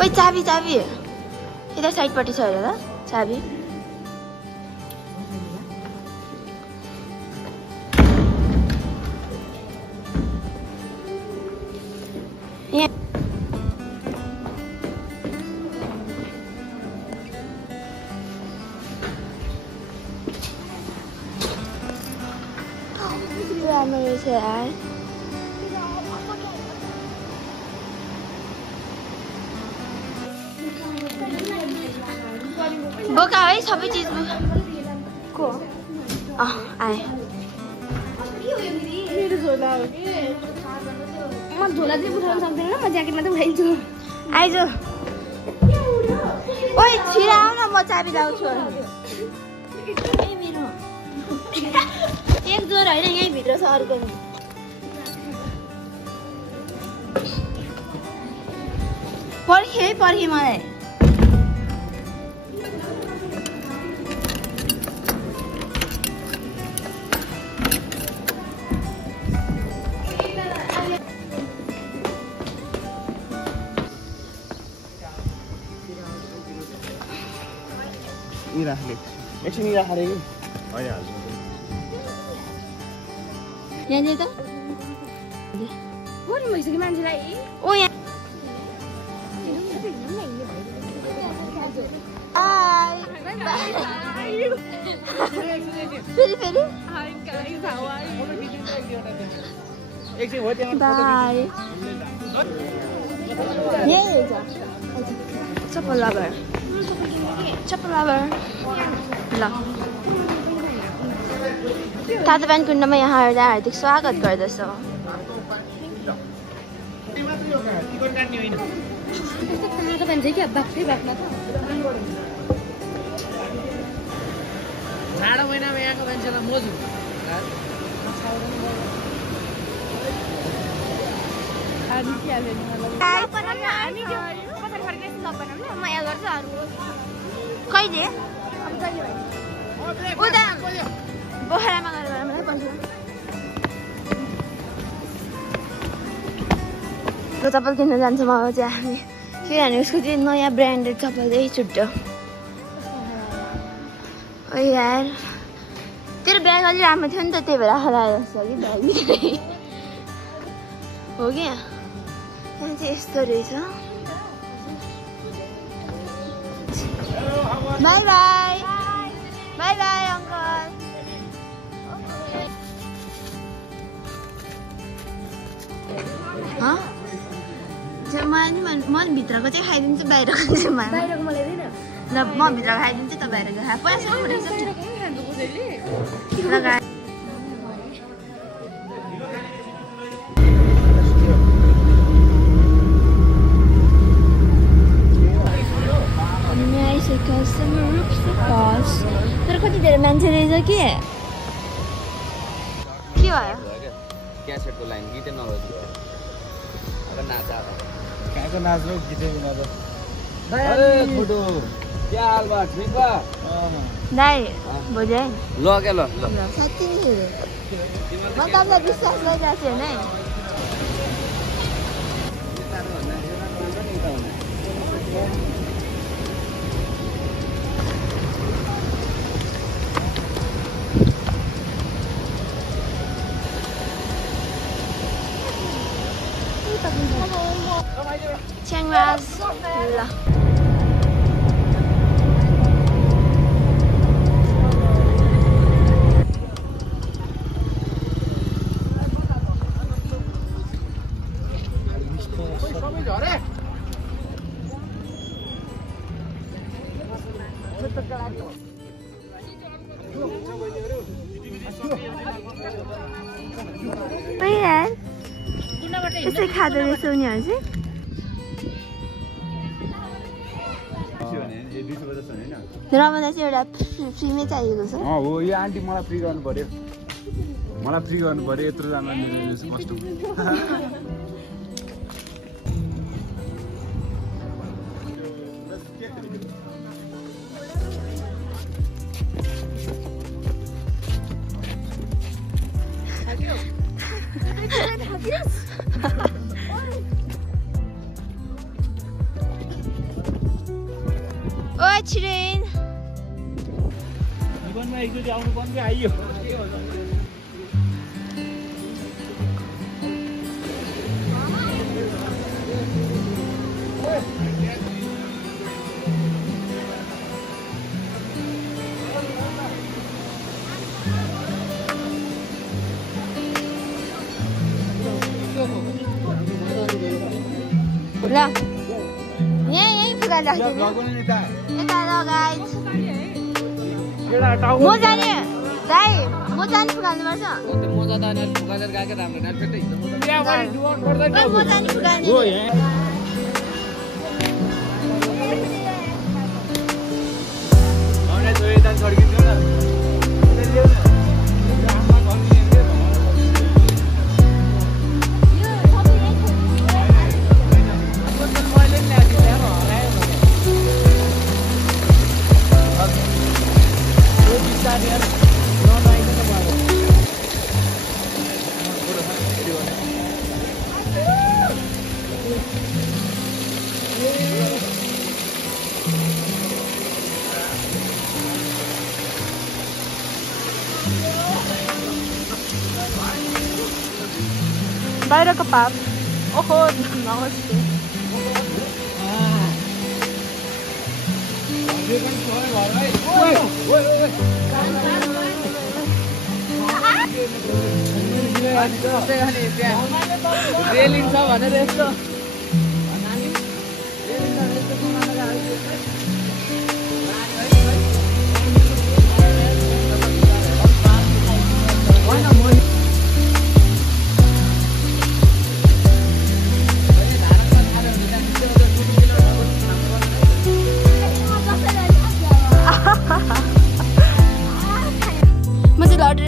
ओइ चाबी चाबी यता साइडपट्टि छ हेर त चाबी राम्रो रहेछ यार बोका है सबै चिज को आए मेरो झोला हो कि म झोला चाहिँ उठाउन सक्दैन म ज्याकेट मात्रै उठाइन्छु आइज ओइ छिरा आउ न म चाबी लाउँछु ए मेरो एक जोर हैन यही भित्र छ अर्को पर्खे मलाई राख्ले एकछिन राखेर भइहाल्छ यहाँ त बोर्ड भइसक्यो मान्छेलाई ओ यहाँ फेरि बाई यही चप्पल लबर ल तातोपानी कुण्डमा यहाँहरूलाई हार्दिक स्वागत गर्दछौँ जाडो महिनामा यहाँको मान्छेलाई मोज कहिले उता पोखरामा गएर मलाई पैसा चप्पल किन्न जान्छौँ अब चाहिँ हामी किनभने उसको चाहिँ नयाँ ब्रान्डेड चप्पल चाहिँ छुट्यो ओ यार तेरो ब्याग अलि राम्रो थियो नि त त्यही भएर हराएर जस्तो कि ब्याग हो कि यहाँ चाहिँ यस्तो रहेछ by by by by uncle म भित्रको चाहिँ खाइदिन्छु बाहिरको चाहिँ ल म भित्र खाइदिन्छु त बाहिरको खा पैसा तर कति धेरै मान्छे रहेछ के भयो क्यासेटको लाइन गीतै नबज्यो कहाँको नाच्नु गीतै बिना त फोटो क्या हाल बा ठीक बा दाइ भोलि है ल के ल साँच्चै म तपाईँलाई विश्वास गरिरहेको छु होइन Chiangras là यार यसै खाँदो रहेछ उनीहरू चाहिँ र मलाई चाहिँ एउटा फ्रीमै चाहिएको छ हो यो आन्टी मलाई फ्री गर्नु पर्यो यत्रो जान कष्ट छिरेन जीवनमा एकचोटि आउनु पर्ने आइयो ल यही पुगा राख्दैन यता ल गाइस मोजा नि दाइ मोजा नि फुकाल्नुपर्छ मोजा त अनि फुकालेर गएको राम्रो न फेरि मोजा नि फुकाल्ने आउने जोइदान छड्किन्छ न बाहिरको पाप ओहो नमस्ते रेलिङ छ भनेर यस्तो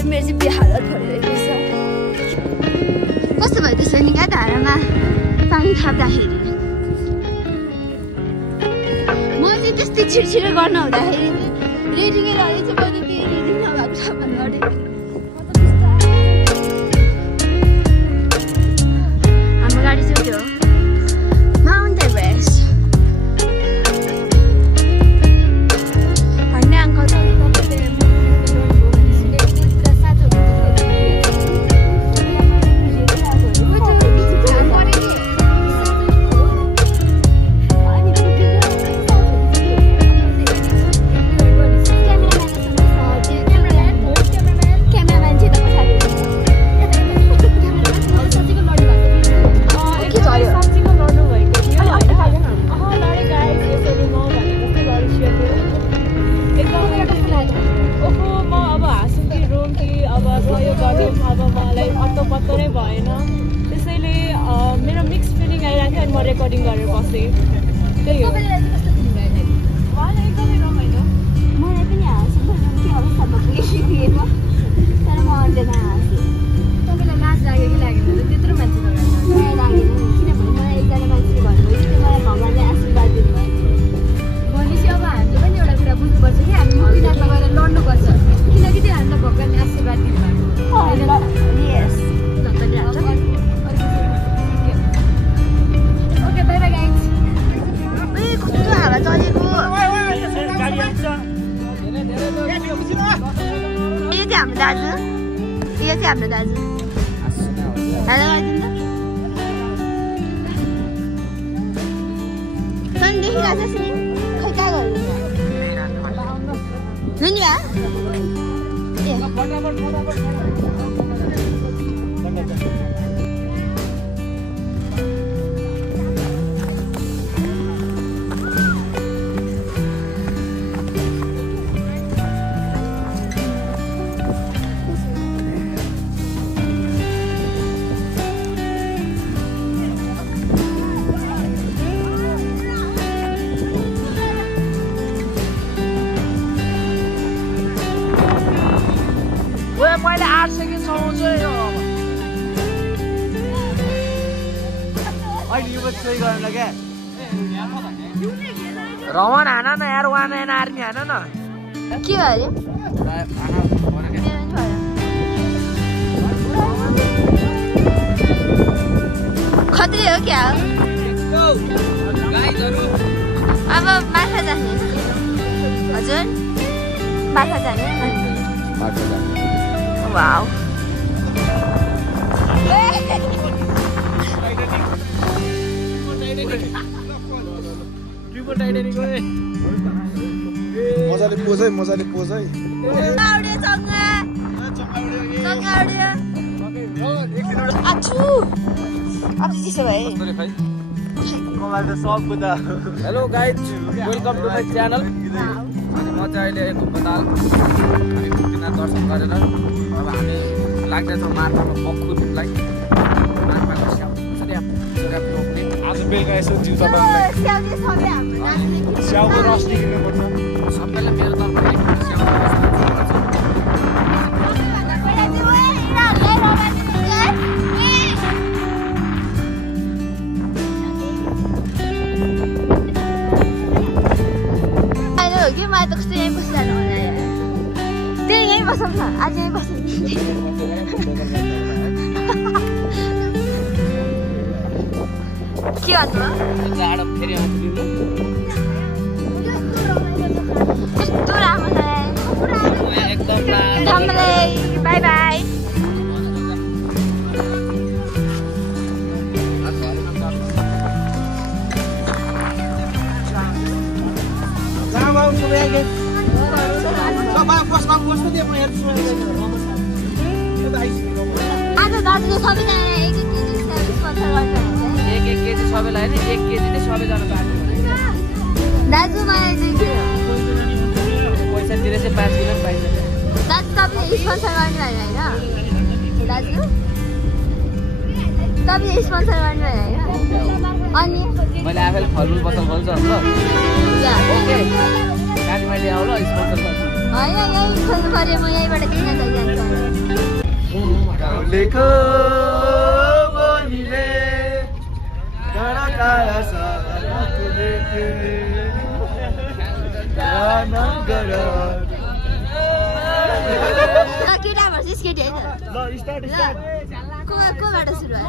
मेरो चाहिँ बेहालत भइरहेको छ कस्तो भयो त्यसो नि क्या धारामा पानी थाप्दाखेरि म चाहिँ त्यस्तै छिरछिरो गर्नु हुँदाखेरि रेडिङै रहेछ मैले त्यही रेडिङ नभएको छ भन्नु अडेको हाम्रो गाडी चाहिँ त्यो माउन्ट एभरेस्ट भन्ने अङ्कल रेकर्डिङ गरेर बसेँ त्यही हो मलाई एकदमै रमाइलो मलाई पनि हाँस्छु के अवस्थामा पुगेँ तर म अन्त्यमा हाँस्छु तपाईँलाई लाज लाग्यो कि लागेन त्यत्रो मान्छे मलाई लागेन किनभने मलाई एकजना मान्छेले भन्नुभयो कि मलाई भगवान्ले आशीर्वाद दिनुभयो भनेपछि अब हामीले पनि एउटा कुरा बुझ्नुपर्छ कि हामी मुक्तिनाथमा गएर लड्नुपर्छ किनकि त्यो हामीलाई भगवान्ले आशीर्वाद दिनुभएको कस्तो हावा चलेको यो चाहिँ हाम्रो दाजु यो चाहिँ हाम्रो दाजु हेलो गरिदिनु त देखिरहेको छ नि खै कहाँ गर्नु नुनी मैले 8 सेकेन्ड समाउँछु यो अहिले यो पनि सही गर्न क्या रमन हान न यार वान एन आर्मी हान न के भयो खतरे हो क्या अब माछा जाने हजुर माछा जाने माछा जाने वाउ मजाले पोज है मजाले पोज है आउडे चंगा आउडे आछु अब चिसो भए hello guys welcome to my channel अनि म चाहिँ अहिले घुमताल हामी मुक्तिनाथ दर्शन गरेर अब हामी लाग्दैछौँ मार्फामा बक्खुलाई मार्फाको आज बेलुका यसो जिउ तपाईँलाई स्याउको रस निक्लिनुपर्छ सबैलाई मेरो तर्फबाट स्याउको रस कि मलाई त कस्तो यहीँ बसिरहनु होला त्यही यहीँ बसौँ न आज यहीँ बसौँ के गर्नु जाडो फेरि आउँछु कस्तो राम्रो एकदम बाई बाई आज दाजुले सबैजना एक केजी सबैलाई होइन 1 केजी चाहिँ सबैजना पार्टी दाजु मलाई 2 किलो पैसा तिरे चाहिँ 5 किलो पाइन्छ दाजु तपाईँले स्पोन्सर गर्नु भएन होइन दाजु तपाईँले स्पोन्सर गर्नु भएन होइन अनि मैले आफैले फलफुल पसल खोल्छु ल ओके कालीमाटी आऊ ल स्पोन्सर गर्छु होइन यहीँ खोल्नु पऱ्यो म यहीँबाट किन जान्छु लेखो बनिले गरकाया सारा तुलेखे गाना गर केटा भर्सेस केटी है त ल स्टार्ट कोबाट सुरु भयो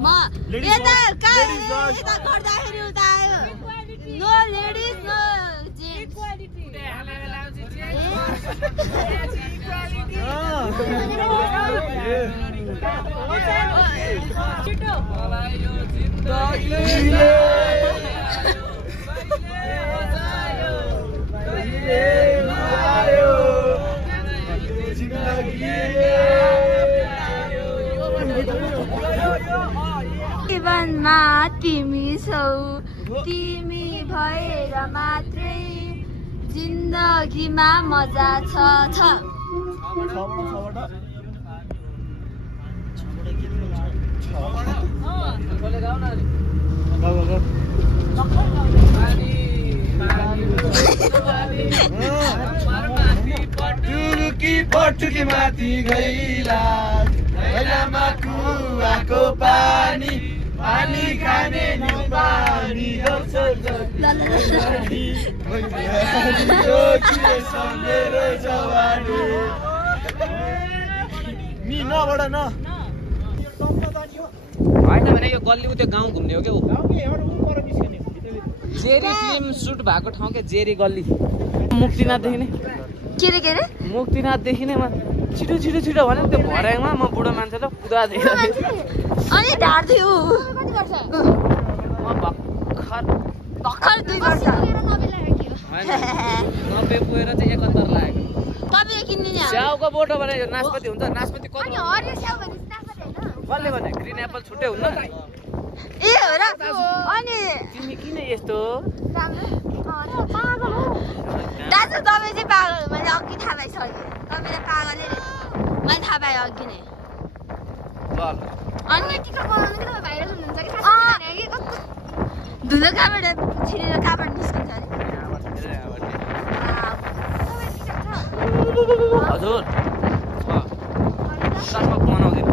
म यता गर्दाखेरि उता आयो नो लेडिज नो जीवनमा तिमी छौ तिमी भएर मात्रै जिन्दगीमा मजा छ पटुकी माथि गइला मैलामा कुवाको पानी पानी खाने न्यु पानी मेरो जवानी नि नबाट न होइन भने यो गल्ली त्यो गाउँ घुम्ने हो क्या जेरी फिल्म सुट भएको ठाउँ क्या जेरी गल्ली मुक्तिनाथदेखि नै के रे मुक्तिनाथदेखि नै छिटो छिटो छिटो भने त्यो भर्याङमा म बुढो मान्छेलाई कुदाएको अनि ढाड्दै उ म भर्खर 2 वर्ष 90 पुगेर चाहिँ 71 लागेको तपाईले किन्ने नि स्याउको बोटो भने नासपति हुन्छ नासपति कति अनि हरियो स्याउ भने नासपति हैन कसले भने ग्रिन एप्पल छुट्टै हुन्न ए हो र अनि तिमी किन यस्तो राम्रो पागल हो दाजु तपाईँ चाहिँ पागल मैले अघि थाहा पाइसकेँ तपाईँले पागलै रहेछ मैले थाहा पाएँ अघि नै ल अनि टिका बनाउनु कि तपाईँ भाइरल हुनुहुन्छ कि धुलो कहाँबाट छिरेर कहाँबाट निस्किन्छ अरे हजुर बनाउँदिनु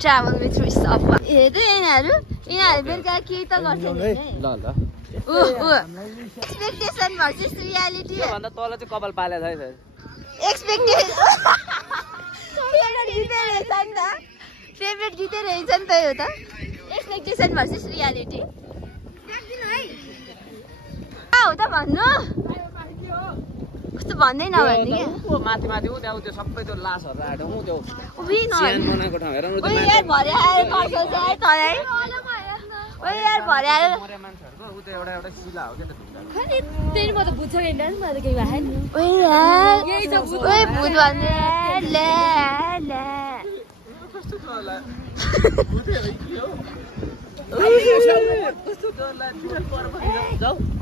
ट्राभल विथ रिसअप हेर्दै यिनीहरू बेलुका केही त गर्छ नि ल एक्सपेक्टेसन भर्सेस रियालिटी भन्दा तल चाहिँ कपाल पालेको छ है फेभरेट गीतै रहेछ नि त यो त एक्सपेक्टेसन भर्सेस रियालिटी हो त भन्नु कस्तो भन्दै नभन्नु क्या माथि माथि उ त्यहाँ त्यो सबै त्यो लासहरु आएर उ त्यो उही न स्यान बनाएको ठाउँ हेर न ओइ यार भरे आएर पर्छ चाहिँ तलै ओइ यार भरे आएर मरे मान्छेहरुको उ त एउटा एउटा शिला हो के त खै तेरी म त बुझ्छ नि डान्स म त केही भएन ओइ यार यही त भूत ओइ भूत भन्ने ले ले कस्तो होला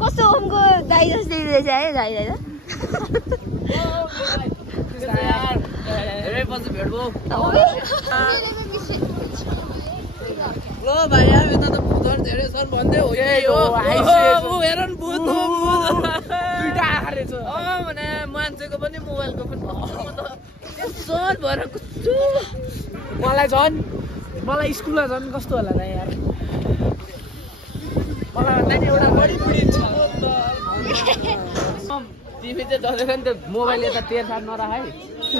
कस्तो उनको दाइ जस्तै रहेछ है दाइ दाइ धेरै पछि भेट भो ल भाइ हामी त भूतहरु धेरै छन् भन्दै हो ओ हेर न भूत दुईटा आखरे छ भने मान्छेको पनि मोबाइलको पनि सर भएर कुच्चु मलाई स्कुलमा झन् कस्तो होला र यार मलाई भन्दा नि एउटा बढी बुढिन्छ तिमी चाहिँ जसरी नि त्यो मोबाइल यता तेर साथ नराख है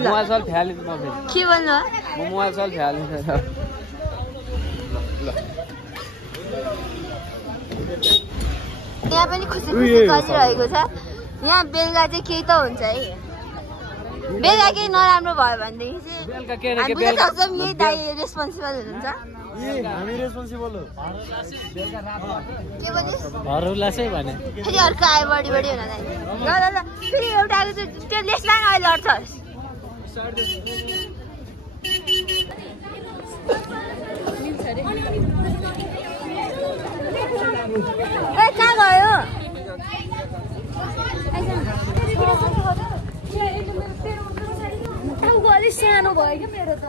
मोबाइल सल फ्यालिन्छ म फेरि के भन्नु म मोबाइल सल फ्यालिन्छ यहाँ पनि खुसी खुसी गरिरहेको छ यहाँ बेलुका चाहिँ केही त हुन्छ है बेलुका केही नराम्रो भयो भनेदेखि बेलुका के चाहिँ हामी बुझ्न सक्छौँ यही दाइ रेस्पोन्सिबल हुनुहुन्छ हामी रेस्पोन्सिबल हो के भन्नु हरूलाई चाहिँ भने फेरि अर्को आयो बढी बढी हुन जाने ल ल ल फेरि एउटाको चाहिँ त्यो लेसमा अहिले लड्छस् ए कहाँ गयो अलिक सानो भयो क्या मेरो त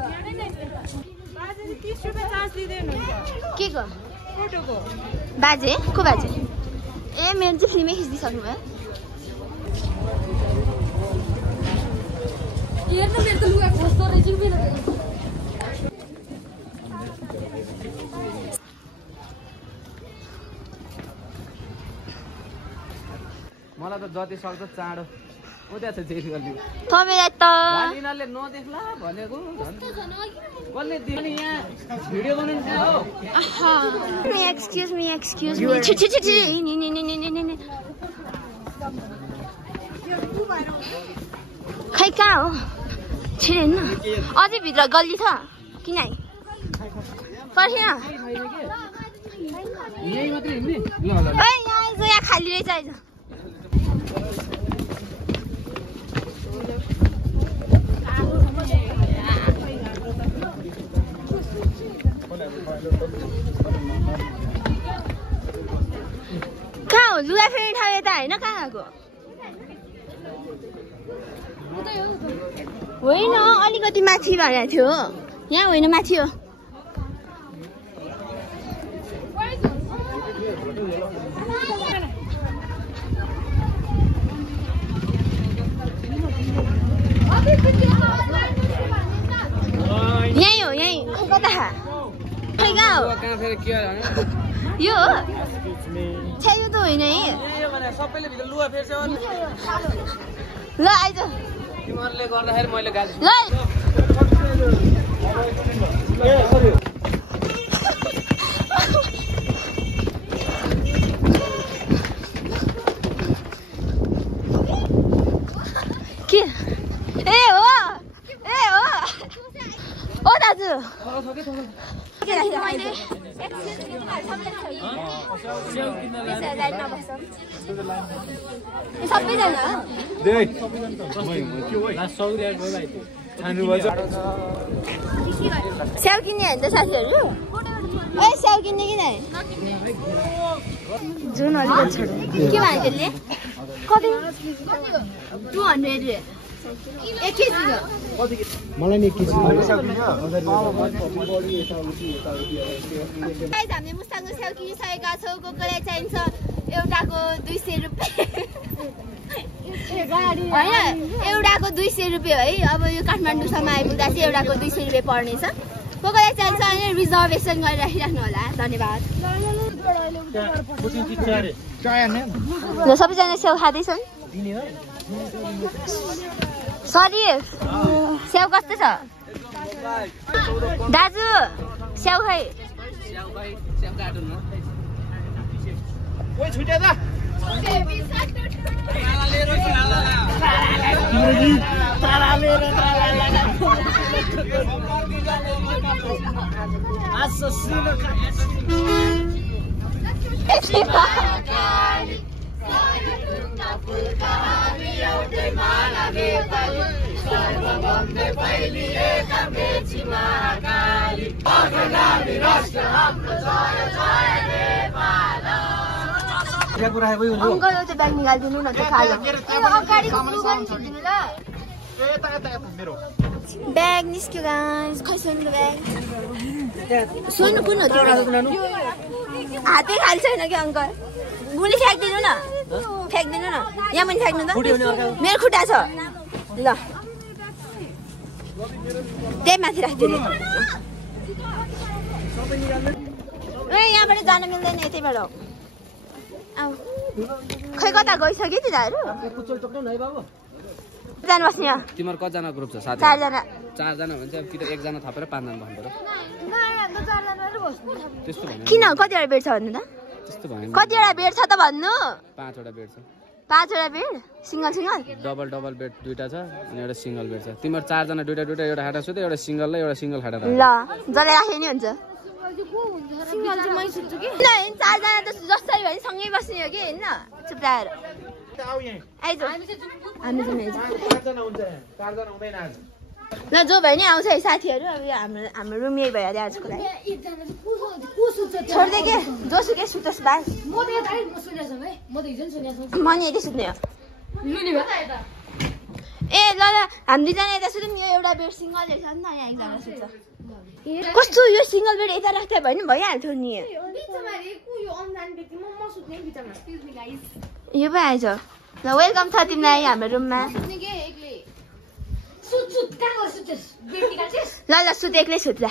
के को बाजे को बाजे ए मेरो चाहिँ फिल्मै खिचिदिइसक्नु भयो हेर्नु मेरो त लुगा खोज्दो रहेछ कि मलाई त जति सक्छ चाँडो उ त्यहाँ छ जेरी गर्नु तपाईँलाई त यिनीहरूले नदेख्ला भनेको कसले देख्ने यहाँ भिडियो बनाउनु हो एक्सक्युज मी छि छि छि छि नि खै कहाँ हो छिरेन अझै भित्र गल्ली छ किन है पर्खेन यही मात्रै हिँड्ने ल ल ए यहाँ आइज यहाँ खाली रहेछ आइज कहाँ हो लुगा फेरि ठाउँ यता होइन कहाँ आएको होइन अलिकति माथि भनेको थियो यहाँ होइन माथि हो यही हो यही कता खै कहाँ हो कहाँ फेरि के यो हो छ्या यो त होइन है भने सबैले भित्र लुगा फेर्छ ल आइज तिमीहरूले गर्दाखेरि मैले गाली ल के ए हो ओ दाजु सबैजना स्याउ किन्ने होइन त साथीहरू ए स्याउ किन्ने कि नै जुन अलिकति छोड के भन्यो त्यसले कति 200 एक केजी मलाई नि केजी हामीले मुस्ताङको स्याउ किनिसकेका छौँ को कोलाई चाहिन्छ एउटाको 200 रुपियाँ होइन एउटाको 200 रुपियाँ है अब यो काठमाडौँसम्म आइपुग्दा चाहिँ एउटाको 200 रुपियाँ पर्नेछ को कोलाई चाहिन्छ भने रिजर्भेसन गरेर राखिराख्नु होला धन्यवाद ल सबैजना स्याउ खाँदैछन् सरी स्याउ कस्तो छ दाजु स्याउ खै अङ्कल त्यो ब्याग निकालिदिनु न त्यो खायो ब्याग निस्क्यो गाइस खै सोनु ब्याग सोनु कुन हो हातै खाली छैन कि अङ्कल मुली फ्याँक्दिनु न फ्याँक्दिनु न यहाँ पनि फ्याँक्नु त मेरो खुट्टा छ ल त्यही माथि राखिदिनु ए यहाँबाट जान मिल्दैन यतैबाट आऊ खै कता गइसक्यो तिनीहरू जानु बस्ने तिम्रो कतिजना ग्रुप छ साथी 4 जना 4 जना भने चाहिँ कि त 1 जना थपेर 5 जना भन्नु पर्यो त्यस्तो भने किन कतिवटा बेड छ भन्नु त त्यस्तो भने कतिवटा बेड छ त भन्नु 5 वटा बेड छ 5 वटा bed single single double bed दुईटा छ अनि एउटा सिंगल बेड छ तिम्रो 4 जना दुईटा एउटा खाटा सुते एउटा सिंगल र एउटा सिंगल खाटा ल जले राखे नि हुन्छ सिंगल चाहिँ मै सुत्छु कि ल 4 जना त जस्तै भए सँगै बस्ने हो कि हैन चुप्लाएर आइज हामी चाहिँ 4 जना हुन्छ 4 जना हुँदैन आज ल जो भयो नि आउँछ है साथीहरु अब हाम्रो रुम यही भयो आजको लागि छोड्दै के जोसुकै सुतस बास म त यता म सुनेछम है म त हिजो सुनेछम म नि यतै सुत्ने हो लुनी भयो ए ल हामी दुईजना यता सुत्यौँ यो एउटा बेड सिंगल छ नि त यहाँ एकजना सुत्छ कस्तो यो सिंगल बेड यता राख्दा भयो नि भइहाल्थ्यो नि यो पो आएछ ल वेलकम छ तिमीलाई हाम्रो रुममा ल ल सुत एक्लै सुत ल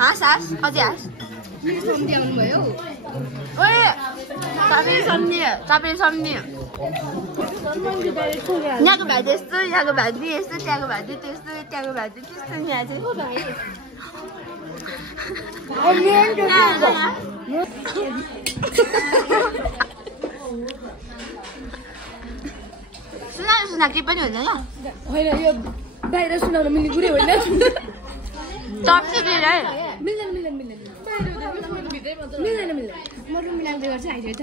हाँस अझै हाँस तपाईँ सम्झ्ने यहाँको भाइ यस्तो यहाँको भाइ यस्तो त्यहाँको भाइ त्यस्तो त्यहाँको भाइ त्यस्तो यहाँ चाहिँ सुना के पनि हुँदैन होइन यो बाहिर सुनाउन मिल्ने कुरै होइन म रुम मिलाउँदै गर्छु आइज त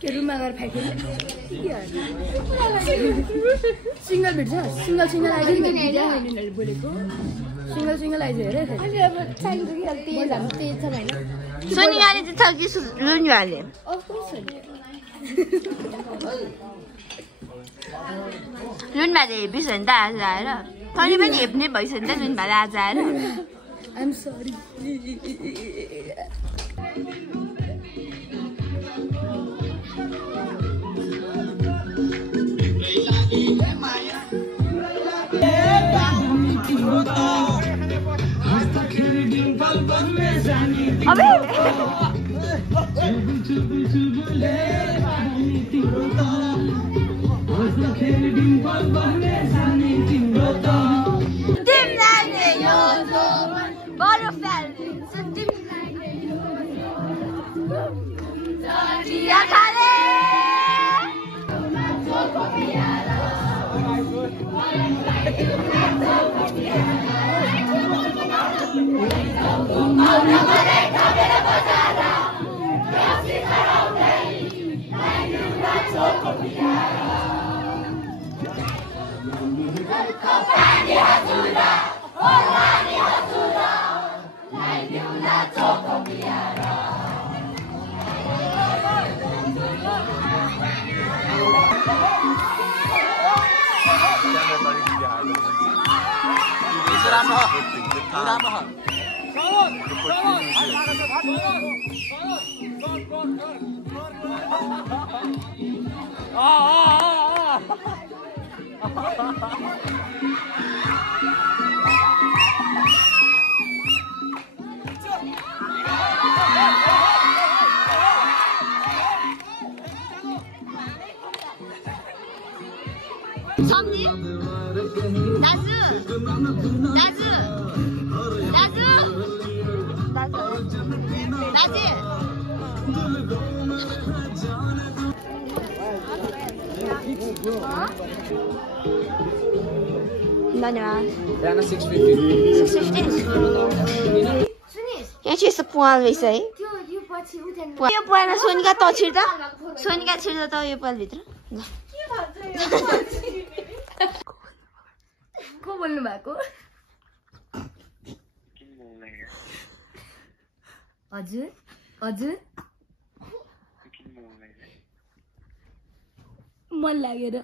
के रुममा गएर फ्याँक्यो सिंगल भेट्छ सिंगल आइज बोलेको सिंगल आइज हेर सोनियाले चाहिँ छ कि लुनियाले लुनभाले हेपिस हो नि त आज आएर तैँले पनि हेप्ने भइसक्यो नि त लुनभाले आज आएर I'm sorry. सम्झी दाजु दाजु दाजु दाजु धन्यवाद 650 यहाँ चाहिँ यस्तो पुवाल रहेछ है यो पुवालमा सोनिका त छिर्दा सोनिका छिर्दा त यो पुवालभित्र को बोल्नु भएको हजुर हजुर मन लागेर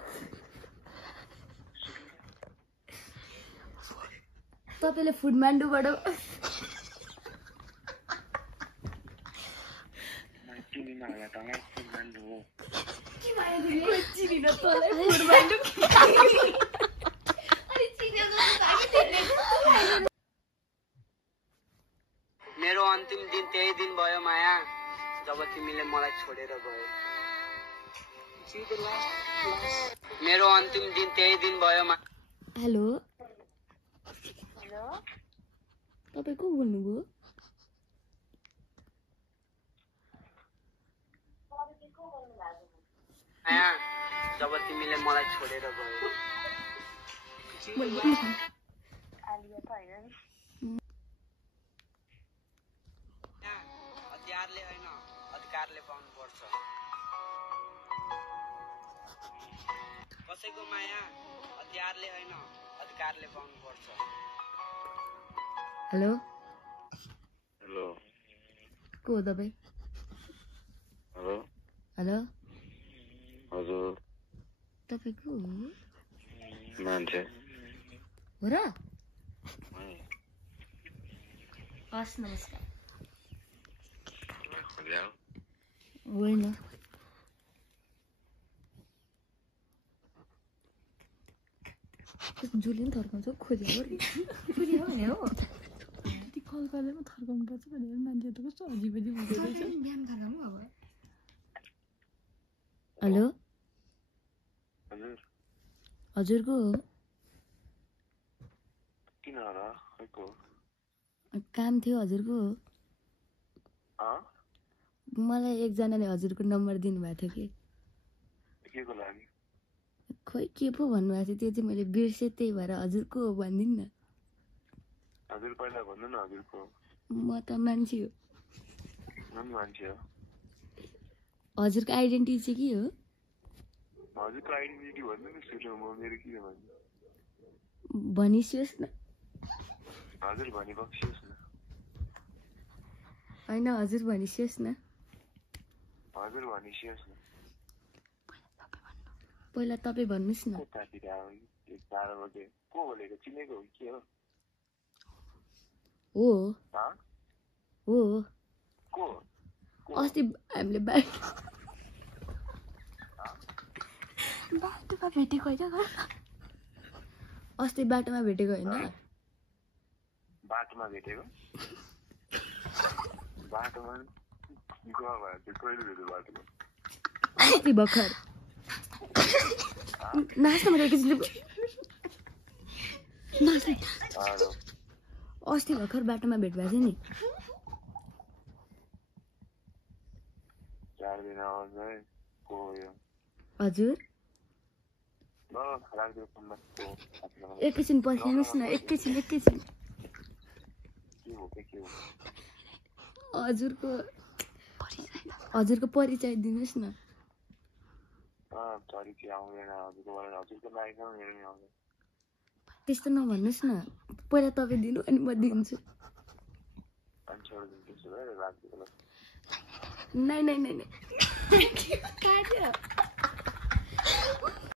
तपाईले फुडमान्डुबाट मेरो अन्तिम दिन त्यही दिन भयो माया जब तिमीले मलाई छोडेर गयो मेरो अन्तिम दिन त्यही दिन भयो हेलो तपाईँ को बोल्नुभयो माया जब तिमीले मलाई छोडेर गयो हतियारले होइन अधिकारले पाउनुपर्छ कसैको माया हतियारले होइन अधिकारले पाउनुपर्छ हेलो हेलो को हो तपाईँ हेलो हेलो हजुर तपाईँ को हो मान्छे हो र हस् नमस्कार होइन जुली पनि थर्काउँछ खोजेको खोजेको भने हो त्यति कल गरेर थर्काउनु पर्छ भनेर मान्छे त कस्तो अजिब अजिब हुँदो रहेछ बिहान थर्काउनु अब हेलो हजुरको हो किन र खैको काम थियो हजुरको हो मलाई एकजनाले हजुरको नम्बर दिनुभएको थियो कि केको लागि खोइ के पो भन्नुभएको थियो त्यो चाहिँ मैले बिर्सेँ त्यही भएर हजुरको हो भनिदिनु न हजुर पहिला भन्नु न हजुरको म त मान्छे हो मान्छे हो हजुरको आइडेन्टिटी चाहिँ के हो हजुरको आइडेन्टिटी भन्नु नि सुरु म मेरो के भन्नु भनिसियोस् न हजुर भनिबक्सियोस् न होइन हजुर भनिसियोस् न हजुर भनिसियोस् न पहिला तपाईँ भन्नुहोस् न को बोलेको चिनेको हो के हो हो हो को अस्ति हामीले बाटोमा भेटेको होइन अस्ति बाटोमा भेटेको होइन बाटोमा भेटेको बाटोमा कहिले भेट्यो बाटोमा अस्ति भर्खर नाच्न मैले एकैछिन नाच्ने अस्ति भर्खर बाटोमा भेट भएको थियो नि 4 दिन आउँछ है को यो हजुर ल राख्दै फोनमा एकैछिन पर्खिनुहोस् न एकैछिन के हो हजुरको परिचय दिनुहोस् न परिचय आउँदैन हजुरको लागि मेरो नि आउँदैन त्यस्तो नभन्नुहोस् न पहिला तपाईँ दिनु अनि म दिन्छु नै